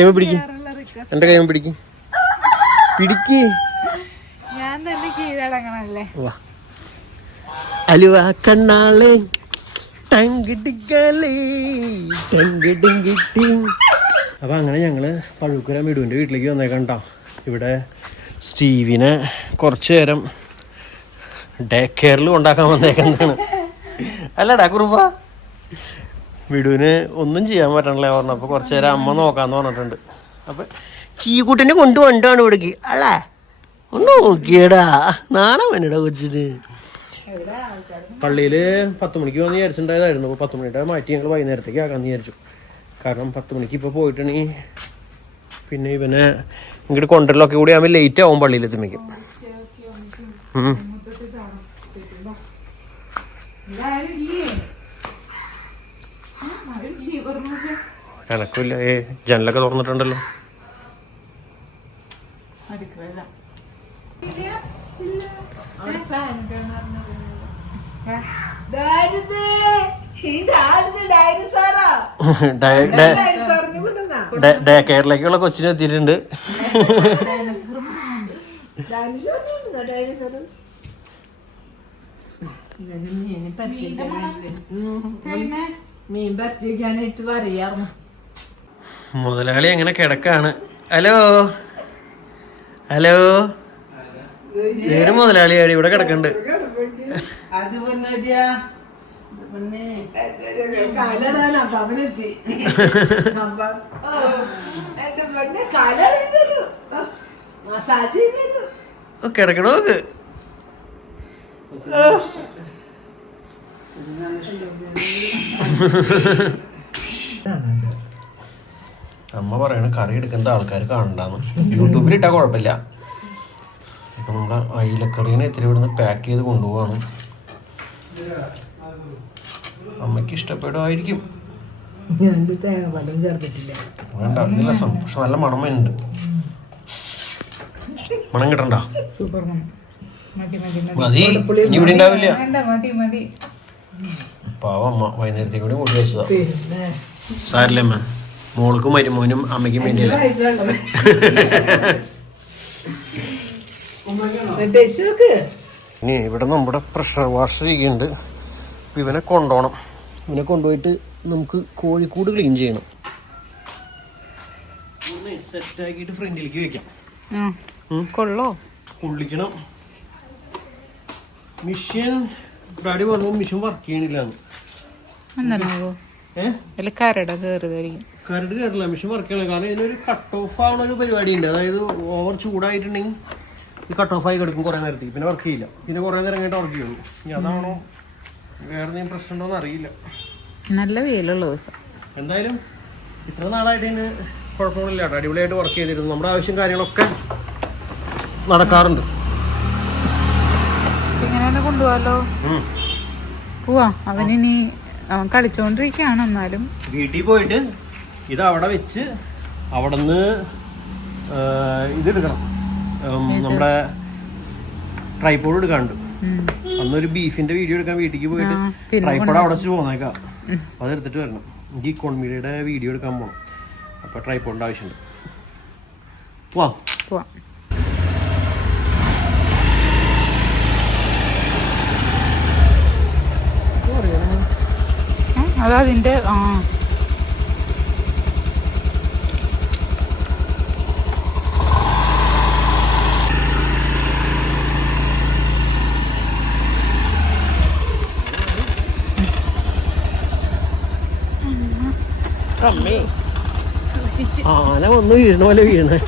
കൈമ പിടിക്ക്, എന്റെ കൈമ പിടിക്ക്, പിടിക്ക്. ഞാൻ തന്നെ കീഴടങ്ങണല്ലേ. അലുവ കണ്ണാള് അപ്പൊ അങ്ങനെ ഞങ്ങള് പഴുക്കുര മിടുവിന്റെ വീട്ടിലേക്ക് വന്നേക്കണ്ടാ. ഇവിടെ സ്റ്റീവിനെ കുറച്ചു നേരം ഡേ കെയറിൽ കൊണ്ടാക്കാൻ വന്നേക്കുന്നതാണ്. അല്ലടാ കുറുമ്പ, മിടുവിന് ഒന്നും ചെയ്യാൻ പറ്റണില്ല പറഞ്ഞു. അപ്പൊ കുറച്ചു നേരം അമ്മ നോക്കാന്ന് പറഞ്ഞിട്ടുണ്ട്. അപ്പൊ ചീക്കുട്ടിനെ കൊണ്ടുകൊണ്ടാണ് ഇവിടേക്ക്. അല്ലേ ഒന്ന് നോക്കിയടാ, നാളെ വേണടാ കൊച്ചിന്. പള്ളിയിൽ 10 മണിക്ക് വന്ന് വിചാരിച്ചിട്ടുണ്ടായതായിരുന്നു. അപ്പോൾ 10 മണിയുടെ മാറ്റി ഞങ്ങൾ വൈകുന്നേരത്തേക്ക് ആക്കാമെന്ന് വിചാരിച്ചു. കാരണം 10 മണിക്ക് ഇപ്പോൾ പോയിട്ടുണ്ടെങ്കിൽ പിന്നെ ഇവനെ ഇങ്ങോട്ട് കൊണ്ടുവരലൊക്കെ കൂടി ആകുമ്പോൾ ലേറ്റ് ആവും പള്ളിയിൽ എത്തുമ്പോഴേക്കും. എനക്കില്ല, ജനലൊക്കെ തുറന്നിട്ടുണ്ടല്ലോ. ഡേ കെയറിലേക്കുള്ള കൊച്ചിനെ എത്തിയിട്ടുണ്ട്. മുതലാളി എങ്ങനെ കിടക്കാണ്. ഹലോ ഹലോ, നേര് മുതലാളിയാടി ഇവിടെ കിടക്കണ്ട്. കിടക്കണോ നോക്ക്. അമ്മ പറയണ കറി എടുക്കുന്ന ആൾക്കാർ കാണണ്ടാന്ന്. യൂട്യൂബിൽ ഇട്ടാ കുഴപ്പമില്ല. ഇപ്പൊ നമ്മുടെ അയിലക്കറീനെ ഇത്തിരി ഇവിടുന്ന് പാക്ക് ചെയ്ത് കൊണ്ടുപോവാണ്. അമ്മയ്ക്ക് ഇഷ്ടപ്പെടുമായിരിക്കും. വേണ്ട, ഇത് രസം. പക്ഷെ നല്ല മണമുണ്ട്. മണം കിട്ടണ്ട. മതി, ഇനി ഇവിടെ ഉണ്ടാവില്ല. പാവം അമ്മ വൈകുന്നേരത്തേക്ക് കൂടി കൂട്ടി വെച്ചതാ. സാരില്ല അമ്മ, മോൾക്കും മരുമോനും അമ്മയ്ക്കും വേണ്ടിയല്ല. ഇനി ഇവിടെ നമ്മുടെ പ്രഷർ വാഷർ ചെയ്യുന്നുണ്ട്. ഇവനെ കൊണ്ടുപോകണം. ഇവനെ കൊണ്ടുപോയിട്ട് നമുക്ക് കോഴിക്കൂട് ക്ലീൻ ചെയ്യണം. സെറ്റാക്കിയിട്ട് ഫ്രണ്ടിലേക്ക് വെക്കാം. കൊള്ളിക്കണം. മിഷ്യൻ ഡാഡി പറഞ്ഞു മിഷ്യൻ വർക്ക് ചെയ്യണില്ലാന്ന്. കരട് കയറില്ല, മിഷ്യൻ വർക്ക് ചെയ്യണം. കാരണം ഇതിനൊരു കട്ട് ഓഫ് ആവുന്ന ഒരു പരിപാടി ഉണ്ട്. അതായത് ഓവർ ചൂടായിട്ടുണ്ടെങ്കിൽ ഈ കട്ട് ഓഫ് ആയി കിടക്കും കുറേ നേരത്തേക്ക്, പിന്നെ വർക്ക് ചെയ്യില്ല. പിന്നെ കുറേ നേരം കഴിഞ്ഞിട്ട് വർക്ക് ചെയ്യുള്ളൂ. ഇനി അതാണോ വേറെ എന്തെങ്കിലും പ്രശ്നം ഉണ്ടോന്ന് അറിയില്ല. നല്ല വെയിലുള്ള ദിവസം. എന്തായാലും ഇത്ര നാളായിട്ട് ഇതിന് കുഴപ്പമൊന്നുമില്ല. അടിപൊളിയായിട്ട് വർക്ക് ചെയ്തിരുന്നു. നമ്മുടെ ആവശ്യം കാര്യങ്ങളൊക്കെ നടക്കാറുണ്ട്. ഇങ്ങനെ കൊണ്ടുപോവാലോ. പോവാ. അവനിനി അവൻ കളിച്ചോണ്ടിരിക്കുകയാണ്. എന്നാലും വീട്ടിൽ പോയിട്ട് ഇത് അവിടെ വെച്ച് അവിടെ നിന്ന് ഇതെടുക്കണം. നമ്മുടെ ട്രൈപോഡ് എടുക്കാണ്ട്. അന്നൊരു ബീഫിന്റെ വീഡിയോ എടുക്കാൻ വീട്ടിലേക്ക് പോയിട്ട് ട്രൈപോഡ് അവിടെ വെച്ച് പോന്നേക്കാം. അതെടുത്തിട്ട് വരണം. എനിക്ക് കോൺമീഡിയുടെ വീഡിയോ എടുക്കാൻ പോകണം. അപ്പൊ ട്രൈപോഡിന്റെ ആവശ്യമുണ്ട്. പോവാം. അതതിന്റെ ആന വന്ന് വീഴണ പോലെ വീഴണേ.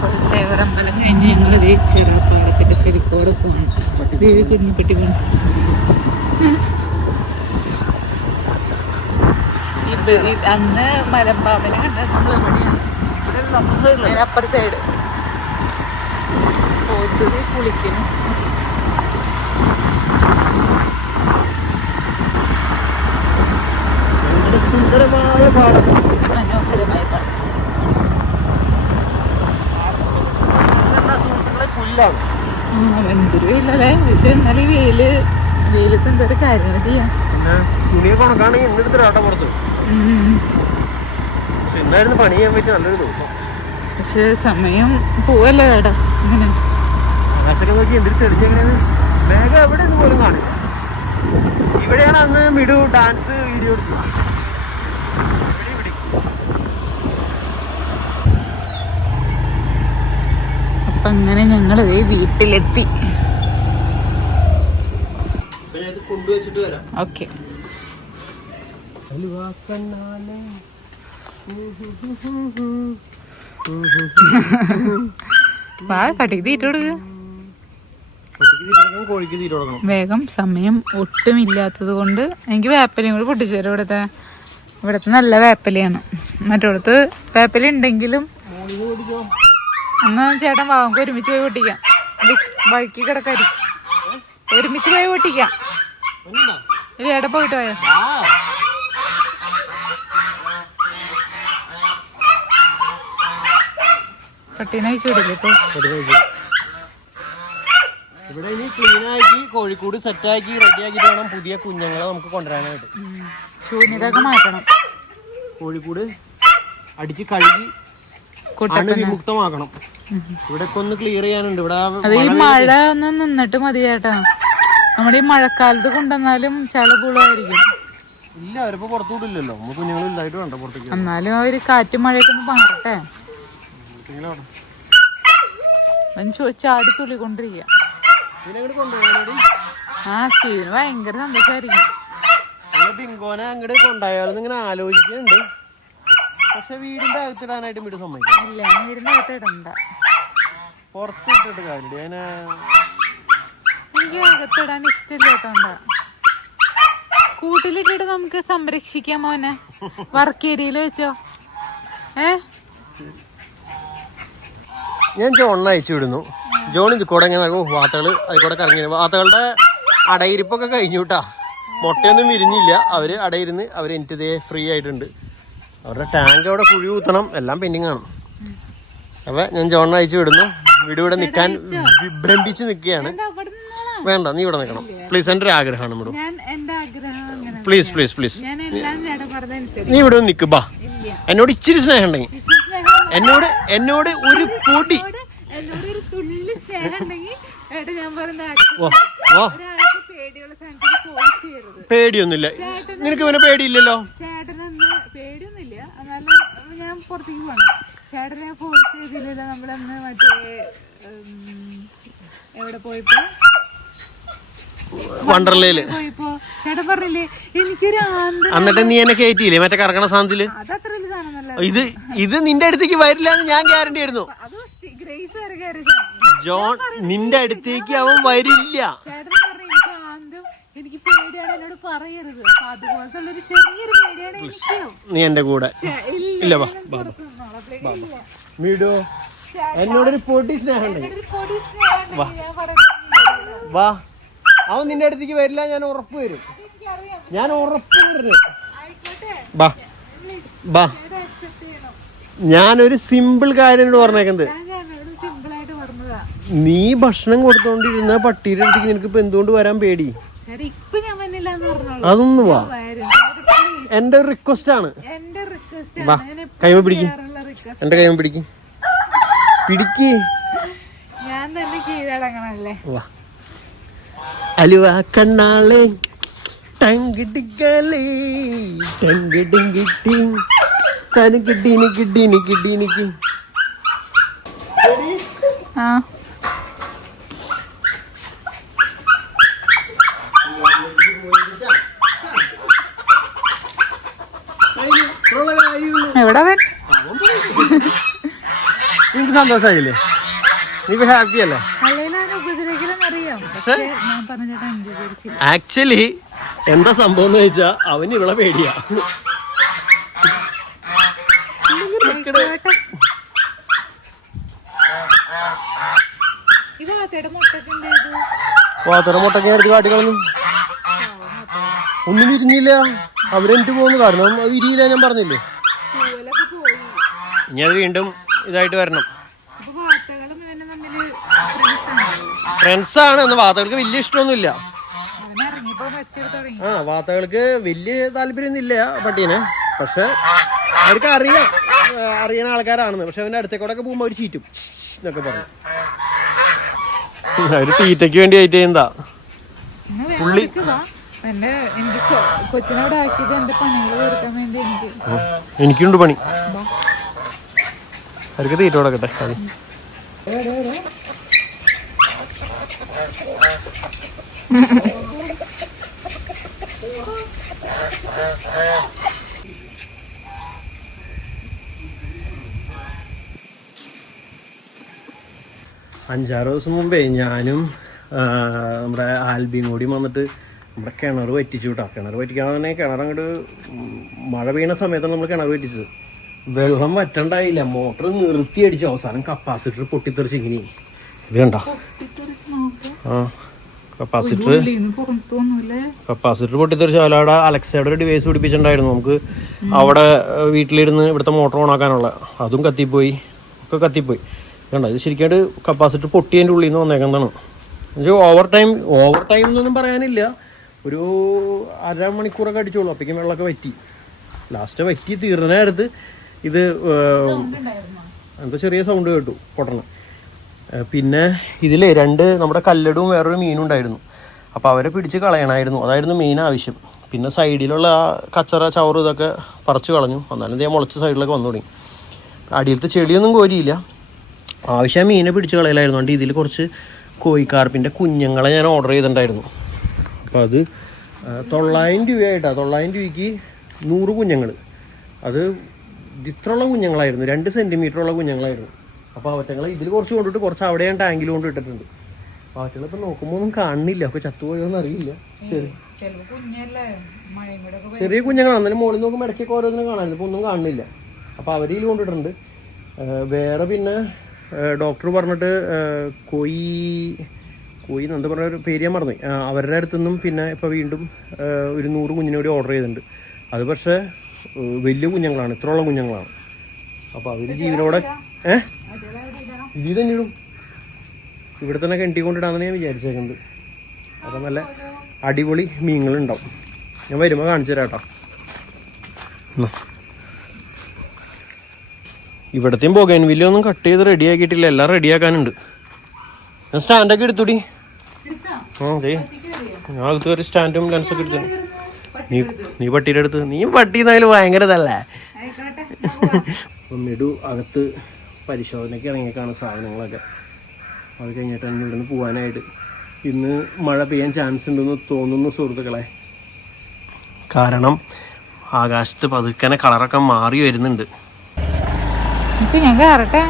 പഴുത്തേവരമ്പലം കഴിഞ്ഞ് ഞങ്ങൾ ചെറുപ്പാളത്തിന്റെ സരിക്കോടെ പോകണം. ദേവി കുഞ്ഞിപ്പെട്ടി പോകണം. അന്ന് മലമ്പാമ്പിനെ കണ്ടത് നമ്മൾ എവിടെയാണ്? അപ്പർ സൈഡ് പോത്തത് കുളിക്കുന്നു. സുന്ദരമായ പാടം, മനോഹരമായ പാടം. വെയിലാണ്. എന്തൊരു വെയിലല്ലേ. പക്ഷെ എന്നാലും ഈ വെയിലത്ത് എന്തൊരു കാര്യങ്ങൾ ചെയ്യാം. പിന്നെ തുണിയൊക്കെ ഉണക്കാണെങ്കിൽ ഇന്നെടുത്ത് രാട്ട പുറത്ത്. പക്ഷെ എന്തായിരുന്നു പണി ചെയ്യാൻ പറ്റിയ നല്ലൊരു ദിവസം. പക്ഷെ സമയം പോവല്ലേ ചേട്ടാ ഇങ്ങനെ. ആകാശൊക്കെ നോക്കി എന്തൊരു തെളിഞ്ഞെങ്ങനെയാണ്. മേഘം എവിടെ നിന്ന് പോലും കാണില്ല. ഇവിടെയാണ് അന്ന് മിഡു ഡാൻസ് വീഡിയോ എടുത്തത്. അപ്പൊ അങ്ങനെ ഞങ്ങള് വീട്ടിലെത്തി. കൊണ്ടുവച്ചിട്ട് വരാം. ഓക്കെ. കട്ടിക്ക് തീറ്റ കൊടുക്കുക. കോഴിക്ക് തീറ്റ കൊടുക്കണം. വേഗം സമയം ഒട്ടും ഇല്ലാത്തത് കൊണ്ട് എനിക്ക് വേപ്പലയും കൂടി പൊട്ടിച്ചേരും. ഇവിടുത്തെ നല്ല വേപ്പലയാണ്. മറ്റോടത്ത് വേപ്പല ഉണ്ടെങ്കിലും എന്നാ ചേട്ടൻ വാ, നമുക്ക് ഒരുമിച്ച് പോയി പൊട്ടിക്കാം. വഴുക്കി കിടക്കാരി ഒരുമിച്ച് പോയി പൊട്ടിക്കാം. ചേട്ടൻ പോയിട്ട് പോയോ? പട്ടീനെ അയച്ചു വിടില്ലേ ഇപ്പൊ? ഇവിടെ ഇനി ക്ലീൻ ആക്കി കോഴിക്കൂട് സെറ്റാക്കി റെഡിയാക്കിട്ട് വേണം പുതിയ കുഞ്ഞുങ്ങളെ നമുക്ക് കൊണ്ടുവരാനായിട്ട്. ശൂന്യതൊക്കെ മാറ്റണം. കോഴിക്കൂട് അടിച്ച് കഴുകി വിമുക്തമാക്കണം. ഇവിടെ ഒന്ന് ക്ലിയർ ചെയ്യാനുണ്ട്. ഇവിടെ അത് ഈ മഴ ഒന്ന് നിന്നിട്ട് മതി ചേട്ടാ. നമ്മുടെ ഈ മഴക്കാലത്ത് കൊണ്ടുവന്നാലും ചളപുളായിരിക്കും. ഇല്ല, അവരിപ്പോ പുറത്തു വിടില്ലല്ലോ. നമ്മൾ കുഞ്ഞുങ്ങൾ ഇല്ലായിട്ട് വേണ്ട പുറത്തേക്ക്. എന്നാലും അവര് കാറ്റും മഴയൊക്കെ ഒന്ന് മാറട്ടെ. ചാടി തുള്ളിക്കൊണ്ടിരിക്കുക. സ്റ്റീവിന് ഭയങ്കര സന്തോഷമായിരിക്കും. ബിങ്കോനെ അങ്ങോട്ട് കൊണ്ടായാലും ഇങ്ങനെ ആലോചിക്കുന്നുണ്ട്. പക്ഷെ വീടിന്റെ അകത്തിടാനായിട്ട് വീട് സമ്മതിക്കും. ഇല്ല, വീടിന്റെ അകത്ത് ഇടണ്ട. പുറത്തിട്ടിട്ട് കാര്യമില്ല. എനിക്ക് അകത്തിടാൻ ഇഷ്ടമില്ലാത്തോണ്ടാ. കൂട്ടിലിട്ടിട്ട് നമുക്ക് സംരക്ഷിക്കാം മോനെ. വർക്ക് ഏരിയയിൽ വെച്ചോ. ഞാൻ ജോണിനെ അയച്ചു വിടുന്നു. ജോൺ ഇത് കൂടെ ഇങ്ങനെ വാത്തകള് അതിൽ കറങ്ങി. വാത്തകളുടെ അടയിരിപ്പൊക്കെ കഴിഞ്ഞു കേട്ടാ. മുട്ടയൊന്നും വിരിഞ്ഞില്ല. അവര് അടയിരുന്ന് അവർ എനിക്ക് ഫ്രീ ആയിട്ടുണ്ട്. അവരുടെ ടാങ്ക് അവിടെ കുഴി ഊത്തണം. എല്ലാം പെൻഡിങ് ആണ്. അപ്പൊ ഞാൻ ജോണിനെ അയച്ചു വിടുന്നു. വീട് ഇവിടെ നിൽക്കാൻ വിഭ്രമിച്ച് നിൽക്കുകയാണ്. വേണ്ട, നീ ഇവിടെ നിൽക്കണം പ്ലീസ്. എൻ്റെ ഒരു ആഗ്രഹമാണ് ഇവിടെ. പ്ലീസ് പ്ലീസ് പ്ലീസ് നീ ഇവിടെ ഒന്ന് നിൽക്ക്. ബാ, എന്നോട് ഇച്ചിരി സ്നേഹം ഉണ്ടെങ്കിൽ എന്നോട് ഒരു പൊടി പേടിയൊന്നുമില്ല. നിനക്ക് ഇവനെ പേടിയില്ലല്ലോ. പേടിയൊന്നുമില്ല. ഞാൻ പുറത്തേക്ക് പോകണം. ചേട്ടനെ ഫോഴ്സ് ചെയ്തില്ലല്ലോ. നമ്മളന്ന് മറ്റേ എവിടെ പോയപ്പോ വണ്ടർലയില് പോയപ്പോ ചേട്ടൻ പറഞ്ഞില്ലേ എനിക്കൊരു എന്നിട്ട് നീ എന്നെ കയറ്റിയില്ലേ മറ്റേ കറങ്ങണ സാധനത്തില്? ഇത് നിന്റെ അടുത്തേക്ക് വരില്ല എന്ന് ഞാൻ ഗ്യാരണ്ടി ആയിരുന്നു. ജോൺ, നിന്റെ അടുത്തേക്ക് അവൻ വരില്ല. എനിക്ക് പേടിയാണ്, എന്നോട് പറയരുത്. അതുപോലത്തെ ചെറിയൊരു പേടിയാണ് എനിക്ക്. നീ എന്റെ കൂടെ ഇല്ല. വാ വീടോ, എന്നോടൊരു പൊടി സ്നേഹം വാ. അവൻ നിന്റെ അടുത്തേക്ക് വരില്ല, ഞാൻ ഉറപ്പ് വരും. ഞാൻ ഉറപ്പ് തരുന്നു. ബാ ബാ. ഞാനൊരു സിമ്പിൾ കാര്യം പറഞ്ഞേക്കുന്നത്. നീ ഭക്ഷണം കൊടുത്തോണ്ടിരുന്ന പട്ടിയുടെ അടുത്തേക്ക് നിനക്ക് ഇപ്പൊ എന്തുകൊണ്ട് വരാൻ പേടി? അതൊന്ന് വാ. എന്റെ ഒരു റിക്വസ്റ്റ് ആണ്. വാ, കൈമ പിടിക്ക്. എന്റെ കൈമ പിടിക്ക്. വാ. അലുവ കണ്ണാളെ ടങ്കിട്ടിക്കലേ ടങ്കിട്ടിങ്കിട്ടി തനക്കിട്ടീനി കിട്ടീനി കിട്ടീനിക്ക്. എവിടെ നിനക്ക് സന്തോഷമായില്ലേ? നീ ഹാപ്പി അല്ലേ? ആക്ച്വലി എന്താ സംഭവം എന്ന് ചോദിച്ചാ അവന് ഇവളെ പേടിയാ. വാത്തയുടെ മുട്ടൊക്കെ എടുത്ത് കാട്ടിക്കളഞ്ഞു. ഒന്നും വിരിഞ്ഞില്ല. അവരെനിക്ക് പോകുന്നു. കാരണം അത് വിരിയില്ല, ഞാൻ പറഞ്ഞില്ലേ. ഇനി അത് വീണ്ടും ഇതായിട്ട് വരണം. ഫ്രണ്ട്സാണ്. എന്ന് വാത്തകൾക്ക് വലിയ ഇഷ്ടമൊന്നുമില്ല. ആ വാത്തകൾക്ക് വലിയ താല്പര്യമൊന്നും ഇല്ല പട്ടീനെ. പക്ഷെ അവർക്ക് അറിയുന്ന ആൾക്കാരാണെന്ന്. പക്ഷെ അവൻ്റെ അടുത്തേക്കൂടെ ഒക്കെ പോകുമ്പോൾ അവർ ചീറ്റും എന്നൊക്കെ പറഞ്ഞു. അവര് തീറ്റയ്ക്ക് വേണ്ടി ആയിട്ട് എന്താ പുള്ളി എനിക്കുണ്ട് പണി. അവർക്ക് തീറ്റ കൊടുക്കട്ടെ. അഞ്ചാറ് ദിവസം മുമ്പേ ഞാനും നമ്മുടെ ആൽബിയും കൂടി വന്നിട്ട് നമ്മുടെ കിണർ വറ്റിച്ചു കേട്ടോ. കിണർ വറ്റിക്കാതെ തന്നെ കിണർ അങ്ങോട്ട് മഴ പെയ്യുന്ന സമയത്താണ് നമ്മൾ കിണർ വറ്റിച്ചത്. വെള്ളം വറ്റണ്ടായില്ല. മോട്ടർ നിർത്തി അടിച്ചു. അവസാനം കപ്പാസിറ്റർ പൊട്ടിത്തെറിച്ച് ഇങ്ങനെ ഇത് കണ്ടോ. ആ കപ്പാസിറ്റർ പൊട്ടിത്തെറിച്ച് അവിടെ അലക്സയുടെ ഒരു ഡിവൈസ് പിടിപ്പിച്ചിട്ടുണ്ടായിരുന്നു നമുക്ക് അവിടെ വീട്ടിലിരുന്ന് ഇവിടുത്തെ മോട്ടർ ഓണാക്കാനുള്ള. അതും കത്തിപ്പോയി. ഒക്കെ കത്തിപ്പോയി കണ്ടോ. ഇത് ശരിക്കായിട്ട് കപ്പാസിറ്റർ പൊട്ടിയതിൻ്റെ ഉള്ളിൽ നിന്ന് വന്നേക്കുന്നതാണ്. എന്നുവെച്ചാൽ ഓവർ ടൈം എന്നൊന്നും പറയാനില്ല. ഒരു അരമണിക്കൂറൊക്കെ അടിച്ചോളൂ. അപ്പോഴേക്കും വെള്ളമൊക്കെ വറ്റി. ലാസ്റ്റ് വറ്റി തീർന്ന നേരത്ത് ഇത് എന്താ ചെറിയ സൗണ്ട് കേട്ടു പൊട്ടണം. പിന്നെ ഇതിൽ നമ്മുടെ കല്ലടും വേറൊരു മീനും ഉണ്ടായിരുന്നു. അപ്പോൾ അവരെ പിടിച്ച് കളയണമായിരുന്നു. അതായിരുന്നു മെയിൻ ആവശ്യം. പിന്നെ സൈഡിലുള്ള ആ കച്ചറ ചവറ് ഇതൊക്കെ പറിച്ച് കളഞ്ഞു. എന്നാലും ഇതേ മുളച്ച് സൈഡിലൊക്കെ വന്നു തുടങ്ങി. അടിയിലത്തെ ചെളിയൊന്നും കോരിയില്ല. ആവശ്യം മീനെ പിടിച്ച് കളയലായിരുന്നു. അതുകൊണ്ട് ഇതിൽ കുറച്ച് കോഴിക്കാർപ്പിൻ്റെ കുഞ്ഞുങ്ങളെ ഞാൻ ഓർഡർ ചെയ്തിട്ടുണ്ടായിരുന്നു. അപ്പോൾ അത് 900 രൂപയായിട്ടാണ്. 900 രൂപയ്ക്ക് 100 കുഞ്ഞുങ്ങൾ. അത് ഇത്രയുള്ള കുഞ്ഞുങ്ങളായിരുന്നു. 2 സെൻറ്റിമീറ്ററുള്ള കുഞ്ഞുങ്ങളായിരുന്നു. അപ്പോൾ അവറ്റങ്ങളെ ഇതിൽ കുറച്ച് കൊണ്ടിട്ട് കുറച്ച് അവിടെ ഞാൻ ടാങ്കിൽ കൊണ്ട് ഇട്ടിട്ടുണ്ട്. അവറ്റങ്ങളിപ്പോൾ നോക്കുമ്പോൾ ഒന്നും കാണുന്നില്ല. അപ്പോൾ ചത്തുപോയോന്ന് അറിയില്ല. ചെറിയ കുഞ്ഞുങ്ങളാണ്. എന്നാലും മുകളിൽ നോക്കുമ്പോൾ ഇടയ്ക്കൊക്കെ ഓരോന്നിനും കാണാനില്ല. ഇപ്പോൾ ഒന്നും കാണുന്നില്ല. അപ്പോൾ അവരിൽ കൊണ്ടിട്ടുണ്ട്. വേറെ പിന്നെ ഡോക്ടർ പറഞ്ഞിട്ട് കോഴി എന്താ പറഞ്ഞ ഒരു പേര് ഞാൻ മറന്നു. അവരുടെ അടുത്തുനിന്നും പിന്നെ ഇപ്പോൾ വീണ്ടും ഒരു 100 കുഞ്ഞിനോട് ഓർഡർ ചെയ്തിട്ടുണ്ട്. അത് പക്ഷേ വലിയ കുഞ്ഞുങ്ങളാണ്. ഇത്രയുള്ള കുഞ്ഞുങ്ങളാണ്. അപ്പോൾ അവർ ജീവനോടെ ഇത് തന്നെ ഇടും. ഇവിടെ തന്നെ കെട്ടിക്കൊണ്ടിടാന്നാണ് ഞാൻ വിചാരിച്ചേക്കുന്നത്. അപ്പോൾ നല്ല അടിപൊളി മീനുകളുണ്ടാവും. ഞാൻ വരുമ്പോൾ കാണിച്ചു തരാം കേട്ടോ. ഇവിടത്തെയും ബൊഗൈൻവില്ല ഒന്നും കട്ട് ചെയ്ത് റെഡിയാക്കിയിട്ടില്ല. എല്ലാം റെഡിയാക്കാനുണ്ട്. ഞാൻ സ്റ്റാൻഡൊക്കെ എടുത്തുടി. അതെ ഞാൻ അകത്ത് ഒരു സ്റ്റാൻഡും ലെൻസൊക്കെ എടുത്തു. നീ പട്ടിയുടെ അടുത്ത് നീ പട്ടിന്നായാലും ഭയങ്കര ഇതല്ലേ. അപ്പം മെഡു അകത്ത് പരിശോധനയ്ക്ക് ഇറങ്ങിയേക്കാണ് സാധനങ്ങളൊക്കെ. അത് കഴിഞ്ഞിട്ടാണ് ഇവിടുന്ന് പോകാനായിട്ട്. ഇന്ന് മഴ പെയ്യാൻ ചാൻസ് ഉണ്ടെന്ന് തോന്നുന്നു സുഹൃത്തുക്കളെ. കാരണം ആകാശത്ത് പതുക്കനെ കളറൊക്കെ മാറി വരുന്നുണ്ട്. ഞാൻ കയറട്ടെ.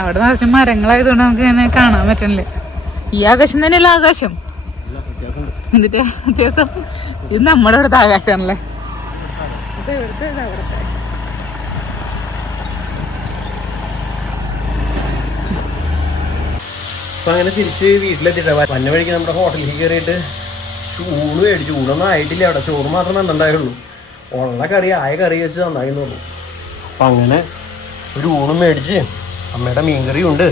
അവിടെ നിറച്ച് മരങ്ങളായതുകൊണ്ട് നമുക്ക് ഇങ്ങനെ കാണാൻ പറ്റണില്ല. ഈ ആകാശം തന്നെയല്ല ആകാശം. എന്നിട്ട് വ്യത്യാസം ഇത് നമ്മുടെ ഇവിടുത്തെ ആകാശമാണല്ലേ. അപ്പം അങ്ങനെ തിരിച്ച് വീട്ടിലെത്തിയിട്ട് വന്ന വഴിക്ക് നമ്മുടെ ഹോട്ടലിൽ കയറിയിട്ട് ഊണ് മേടിച്ചു. ഊണൊന്നും ആയിട്ടില്ല. അവിടെ ചോറ് മാത്രം തന്നിട്ടുണ്ടായിരുള്ളൂ. ഉള്ള കറി ആയ കറി വെച്ച് തന്നായിരുന്നുള്ളൂ. അപ്പം അങ്ങനെ ഒരു ഊണും മേടിച്ച് അമ്മയുടെ മീൻകറിയും ഉണ്ട്.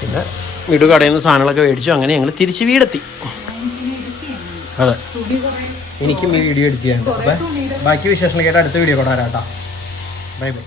പിന്നെ വീട് കടയിൽ നിന്ന് സാധനങ്ങളൊക്കെ മേടിച്ചു. അങ്ങനെ ഞങ്ങൾ തിരിച്ച് വീടെത്തി. അതെ എനിക്കും വീഡിയോ എഡിറ്റ് ചെയ്യാനുണ്ട്. അപ്പം ബാക്കി വിശേഷങ്ങളൊക്കെ അടുത്ത വീഡിയോ കൂടെ വരാം കേട്ടോ. Bye bye.